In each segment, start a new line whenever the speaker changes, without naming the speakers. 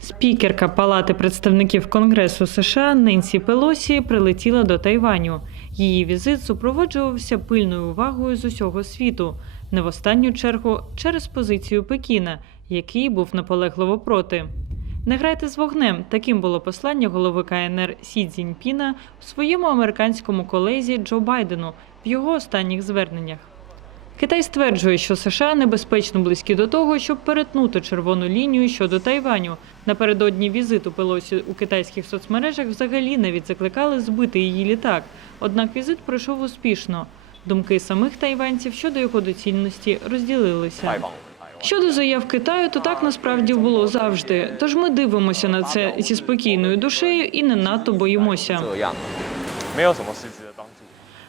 Спікерка Палати представників Конгресу США Ненсі Пелосі прилетіла до Тайваню. Її візит супроводжувався пильною увагою з усього світу, не в останню чергу через позицію Пекіна, який був наполегливо проти. Не грайте з вогнем. Таким було послання голови КНР Сі Цзіньпіна у своєму американському колезі Джо Байдену в його останніх зверненнях. Китай стверджує, що США небезпечно близькі до того, щоб перетнути червону лінію щодо Тайваню. Напередодні візиту Пелосі у китайських соцмережах взагалі навіть закликали збити її літак. Однак візит пройшов успішно. Думки самих тайванців щодо його доцільності розділилися. Щодо заяв Китаю, то так насправді було завжди. Тож ми дивимося на це зі спокійною душею і не надто боїмося.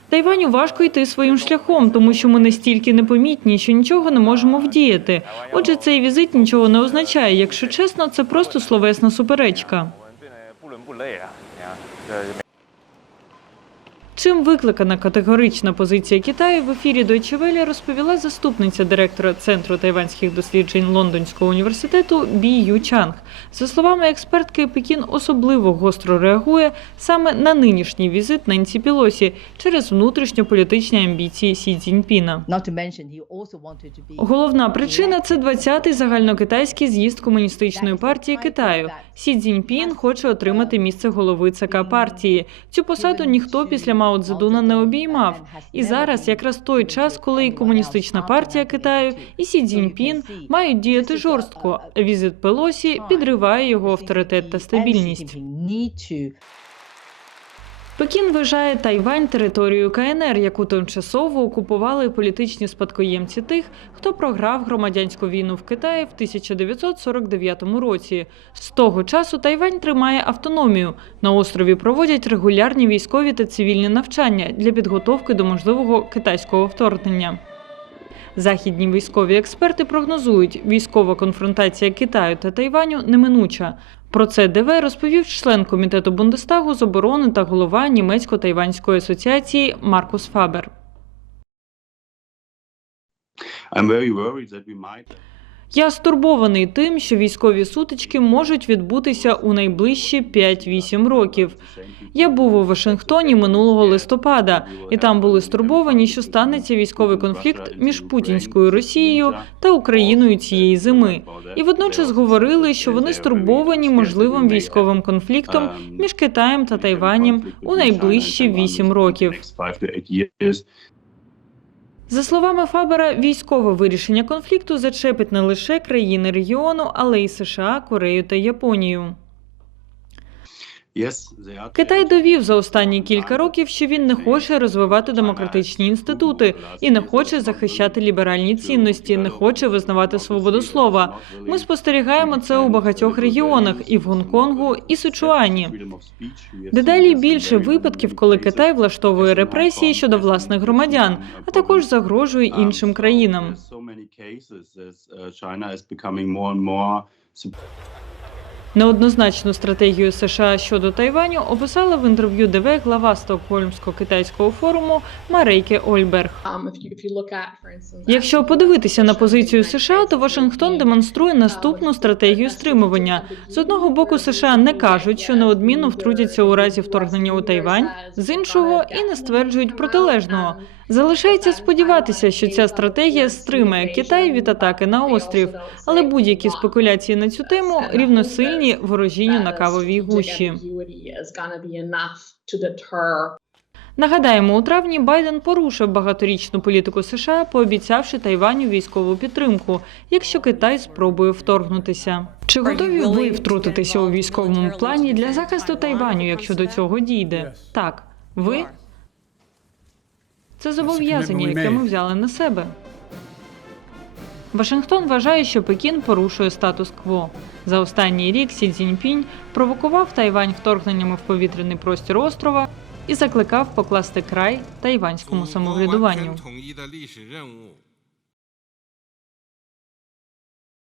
Тайваню важко йти своїм шляхом, тому що ми настільки непомітні, що нічого не можемо вдіяти. Отже, цей візит нічого не означає. Якщо чесно, це просто словесна суперечка. Чим викликана категорична позиція Китаю в ефірі Deutsche Welle розповіла заступниця директора Центру тайванських досліджень Лондонського університету Бі Ю Чанг. За словами експертки, Пекін особливо гостро реагує саме на нинішній візит Ненсі Пілосі через внутрішньополітичні амбіції Сі Цзіньпіна. Головна причина це 20-й загальнокитайський з'їзд комуністичної партії Китаю. Сі Цзіньпін хоче отримати місце голови ЦК партії. Цю посаду ніхто після Мао Цзедуна не обіймав. І зараз якраз той час, коли і комуністична партія Китаю, і Сі Цзіньпін мають діяти жорстко. Візит Пелосі підриває його авторитет та стабільність. Пекін вважає Тайвань територією КНР, яку тимчасово окупували політичні спадкоємці тих, хто програв громадянську війну в Китаї в 1949 році. З того часу Тайвань тримає автономію. На острові проводять регулярні військові та цивільні навчання для підготовки до можливого китайського вторгнення. Західні військові експерти прогнозують, військова конфронтація Китаю та Тайваню неминуча. Про це ДВ розповів член комітету Бундестагу з оборони та голова німецько-тайванської асоціації Маркус Фабер. Я стурбований тим, що військові сутички можуть відбутися у найближчі 5-8 років. Я був у Вашингтоні минулого листопада, і там були стурбовані, що станеться військовий конфлікт між путінською Росією та Україною цієї зими. І водночас говорили, що вони стурбовані можливим військовим конфліктом між Китаєм та Тайванем у найближчі 8 років. За словами Фабера, військове вирішення конфлікту зачепить не лише країни регіону, але й США, Корею та Японію. Китай довів за останні кілька років, що він не хоче розвивати демократичні інститути і не хоче захищати ліберальні цінності, не хоче визнавати свободу слова. Ми спостерігаємо це у багатьох регіонах і в Гонконгу, і Сичуані. Дедалі більше випадків, коли Китай влаштовує репресії щодо власних громадян, а також загрожує іншим країнам. Неоднозначну стратегію США щодо Тайваню описала в інтерв'ю ДВ глава Стокгольмсько-китайського форуму Марейке Ольберг. Якщо подивитися на позицію США, то Вашингтон демонструє наступну стратегію стримування. З одного боку, США не кажуть, що неодмінно втрутяться у разі вторгнення у Тайвань, з іншого і не стверджують протилежного. Залишається сподіватися, що ця стратегія стримає Китай від атаки на острів, але будь-які спекуляції на цю тему рівносильні ворожінню на кавовій гущі. Нагадаємо, у травні Байден порушив багаторічну політику США, пообіцявши Тайваню військову підтримку, якщо Китай спробує вторгнутися. Чи готові ви втрутитися у військовому плані для захисту Тайваню, якщо до цього дійде? Так, ви це зобов'язання, яке ми взяли на себе. Вашингтон вважає, що Пекін порушує статус-кво. За останній рік Сі Цзіньпінь провокував Тайвань вторгненнями в повітряний простір острова і закликав покласти край тайванському самоврядуванню.